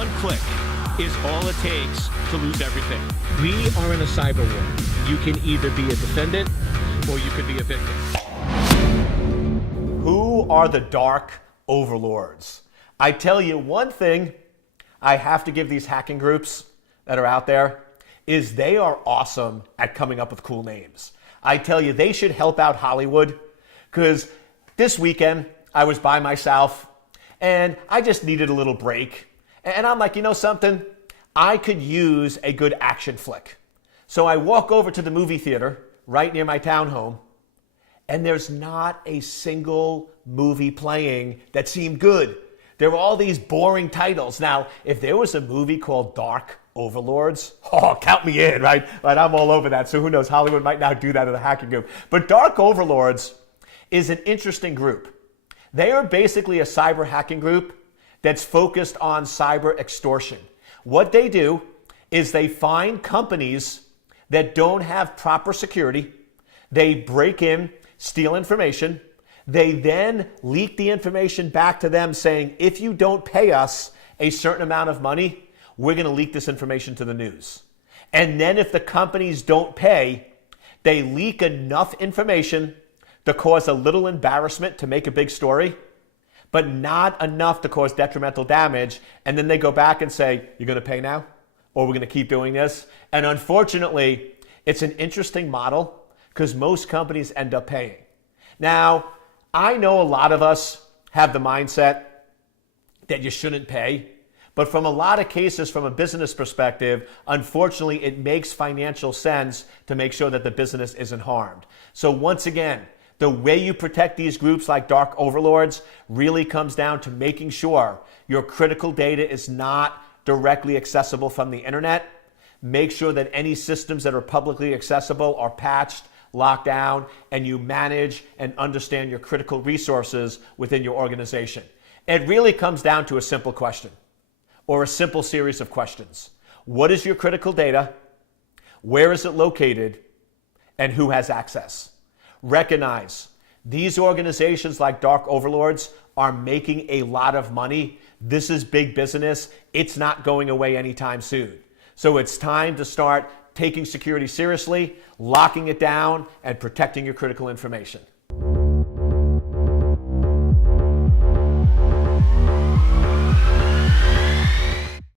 One click is all it takes to lose everything. We are in a cyber war. You can either be a defendant or you could be a victim. Who are the Dark Overlords? I tell you one thing I have to give these hacking groups that are out there is they are awesome at coming up with cool names. I tell you, they should help out Hollywood, because this weekend I was by myself and I just needed a little break. And I'm like, you know something? I could use a good action flick. So I walk over to the movie theater right near my townhome, and there's not a single movie playing that seemed good. There were all these boring titles. Now, if there was a movie called Dark Overlords, oh, count me in, right? Right, I'm all over that. So who knows, Hollywood might now do that in the hacking group. But Dark Overlords is an interesting group. They are basically a cyber hacking group that's focused on cyber extortion. What they do is they find companies that don't have proper security. They break in, steal information. They then leak the information back to them saying, if you don't pay us a certain amount of money, we're going to leak this information to the news. And then if the companies don't pay, they leak enough information to cause a little embarrassment to make a big story, but not enough to cause detrimental damage. And then they go back and say, you're going to pay now? Or we're going to keep doing this? And unfortunately, it's an interesting model because most companies end up paying. Now, I know a lot of us have the mindset that you shouldn't pay, but from a lot of cases, from a business perspective, unfortunately, it makes financial sense to make sure that the business isn't harmed. So once again, the way you protect these groups like Dark Overlords really comes down to making sure your critical data is not directly accessible from the internet. Make sure that any systems that are publicly accessible are patched, locked down, and you manage and understand your critical resources within your organization. It really comes down to a simple question or a simple series of questions. What is your critical data? Where is it located? And who has access? Recognize these organizations like Dark Overlords are making a lot of money. This is big business. It's not going away anytime soon. So it's time to start taking security seriously, locking it down, and protecting your critical information.